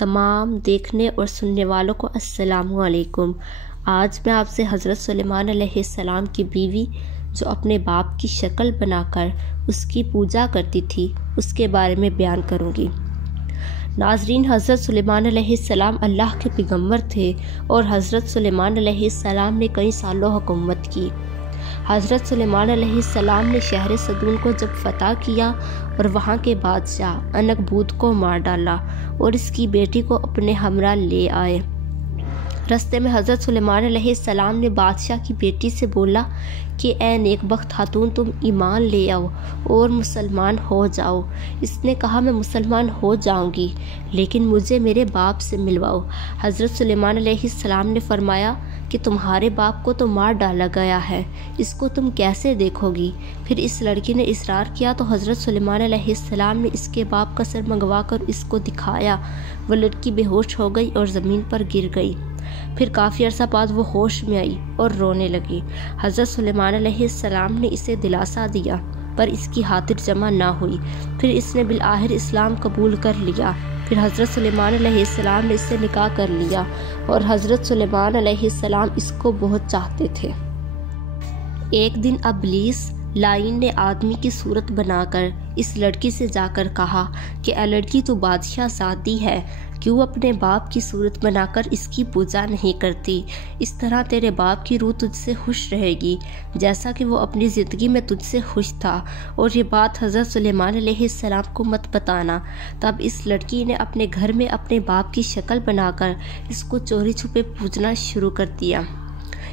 تمام دیکھنے اور سننے والوں کو السلام علیکم۔ آج میں آپ سے حضرت سلیمان علیہ السلام کی بیوی جو اپنے باپ کی شکل بنا کر اس کی پوجا کرتی تھی اس کے بارے میں بیان کروں گی۔ ناظرین، حضرت سلیمان علیہ السلام اللہ کے پیغمبر تھے اور حضرت سلیمان علیہ السلام نے کئی سالوں حکومت کی۔ حضرت سلیمان علیہ السلام نے شہر صدون کو جب فتح کیا اور وہاں کے بادشاہ عنکبوت کو مار ڈالا اور اس کی بیٹی کو اپنے ہمراہ لے آئے۔ رستے میں حضرت سلیمان علیہ السلام نے بادشاہ کی بیٹی سے بولا کہ اے نیک بخت خاتون، تم ایمان لے آؤ اور مسلمان ہو جاؤ۔ اس نے کہا میں مسلمان ہو جاؤں گی لیکن مجھے میرے باپ سے ملواؤ۔ حضرت سلیمان علیہ السلام نے فرمایا کہ تمہارے باپ کو تو مار ڈالا گیا ہے، اس کو تم کیسے دیکھو گی؟ پھر اس لڑکی نے اصرار کیا تو حضرت سلیمان علیہ السلام نے اس کے باپ کا سر منگوا کر اس کو دکھایا۔ وہ لڑکی بے ہوش ہو گئی اور زمین پر گر گئی۔ پھر کافی عرصہ بعد وہ ہوش میں آئی اور رونے لگی۔ حضرت سلیمان علیہ السلام نے اسے دلاسا دیا پر اس کی خاطر جمع نہ ہوئی۔ پھر اس نے بالآخر اسلام قبول کر لیا۔ پھر حضرت سلیمان علیہ السلام نے اس سے نکاح کر لیا اور حضرت سلیمان علیہ السلام اس کو بہت چاہتے تھے۔ ایک دن ابلیس لعین نے آدمی کی صورت بنا کر اس لڑکی سے جا کر کہا کہ اے لڑکی، تو بادشاہ زادی ہے، کیوں اپنے باپ کی صورت بنا کر اس کی پوجا نہیں کرتی؟ اس طرح تیرے باپ کی روح تجھ سے خوش رہے گی جیسا کہ وہ اپنی زندگی میں تجھ سے خوش تھا، اور یہ بات حضرت سلیمان علیہ السلام کو مت بتانا۔ تب اس لڑکی نے اپنے گھر میں اپنے باپ کی شکل بنا کر اس کو چوری چھپے پوجنا شروع کر دیا۔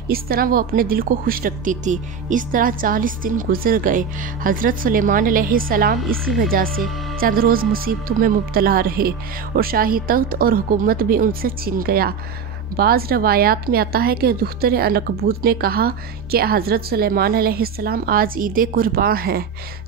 اس طرح وہ اپنے دل کو خوش رکھتی تھی۔ اس طرح 40 دن گزر گئے۔ حضرت سلیمان علیہ السلام اسی وجہ سے چند روز مصیبتوں میں مبتلا رہے اور شاہی تخت اور حکومت بھی ان سے چھن گیا۔ بعض روایات میں آتا ہے کہ دختر عنکبوت نے کہا کہ حضرت سلیمان علیہ السلام آج عید قرباں ہے،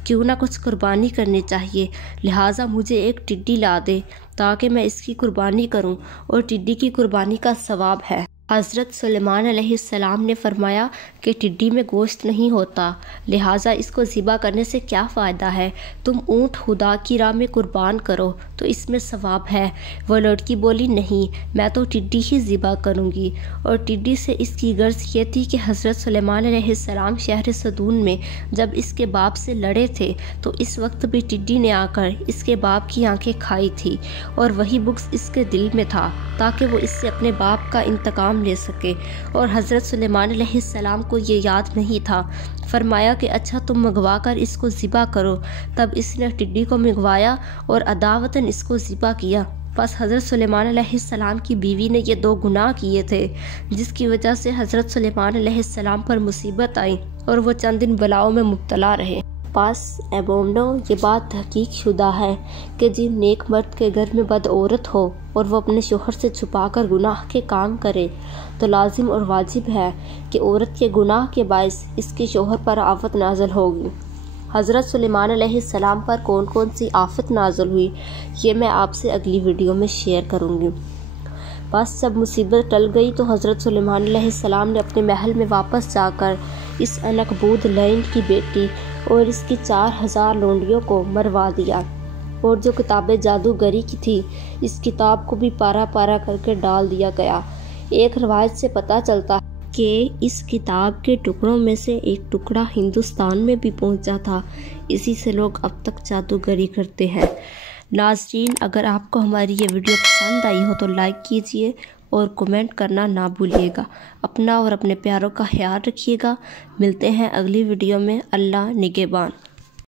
کیوں نہ کچھ قربانی کرنی چاہیے، لہٰذا مجھے ایک ٹڈی لا دے تاکہ میں اس کی قربانی کروں، اور ٹڈی کی قربانی کا ثواب ہے۔ حضرت سلیمان علیہ السلام نے فرمایا کہ ٹڈی میں گوشت نہیں ہوتا، لہٰذا اس کو ذبح کرنے سے کیا فائدہ ہے؟ تم اونٹ خدا کی راہ میں قربان کرو تو اس میں ثواب ہے۔ وہ لڑکی بولی نہیں، میں تو ٹڈی ہی ذبح کروں گی، اور ٹڈی سے اس کی غرض یہ تھی کہ حضرت سلیمان علیہ السلام شہر صدون میں جب اس کے باپ سے لڑے تھے تو اس وقت بھی ٹڈی نے آ کر اس کے باپ کی آنکھیں کھائی تھی، اور وہی بغض اس کے دل میں تھا تاکہ وہ اس سے اپنے باپ کا انتقام لے سکے، اور حضرت سلیمان علیہ السلام کو یہ یاد نہیں تھا۔ فرمایا کہ اچھا تم منگوا کر اس کو ذبح کرو۔ تب اس نے ٹڈی کو منگوایا اور عداوتاً اس کو ذبح کیا۔ بس حضرت سلیمان علیہ السلام کی بیوی نے یہ 2 گناہ کیے تھے جس کی وجہ سے حضرت سلیمان علیہ السلام پر مصیبت آئی اور وہ چند دن بلاؤں میں مبتلا رہے۔ پس اے مومنو، یہ بات تحقیق شدہ ہے کہ جن نیک مرد کے گھر میں بد عورت ہو اور وہ اپنے شوہر سے چھپا کر گناہ کے کام کرے تو لازم اور واجب ہے کہ عورت کے گناہ کے باعث اس کے شوہر پر آفت نازل ہوگی۔ حضرت سلیمان علیہ السلام پر کون کون سی آفت نازل ہوئی یہ میں آپ سے اگلی ویڈیو میں شیئر کروں گی۔ بس جب مصیبت ٹل گئی تو حضرت سلیمان علیہ السلام نے اپنے محل میں واپس جا کر اس عنکبوت لعین کی بیٹی اور اس کی 4000 لونڈیوں کو مروا دیا، اور جو کتاب جادوگری کی تھی اس کتاب کو بھی پارا پارا کر کے ڈال دیا گیا۔ ایک روایت سے پتہ چلتا ہے کہ اس کتاب کے ٹکڑوں میں سے ایک ٹکڑا ہندوستان میں بھی پہنچا تھا، اسی سے لوگ اب تک جادوگری کرتے ہیں۔ ناظرین، اگر آپ کو ہماری یہ ویڈیو پسند آئی ہو تو لائک کیجئے اور کومنٹ کرنا نہ بھولیے گا۔ اپنا اور اپنے پیاروں کا خیال رکھیے گا۔ ملتے ہیں اگلی ویڈیو میں۔ اللہ نگہبان۔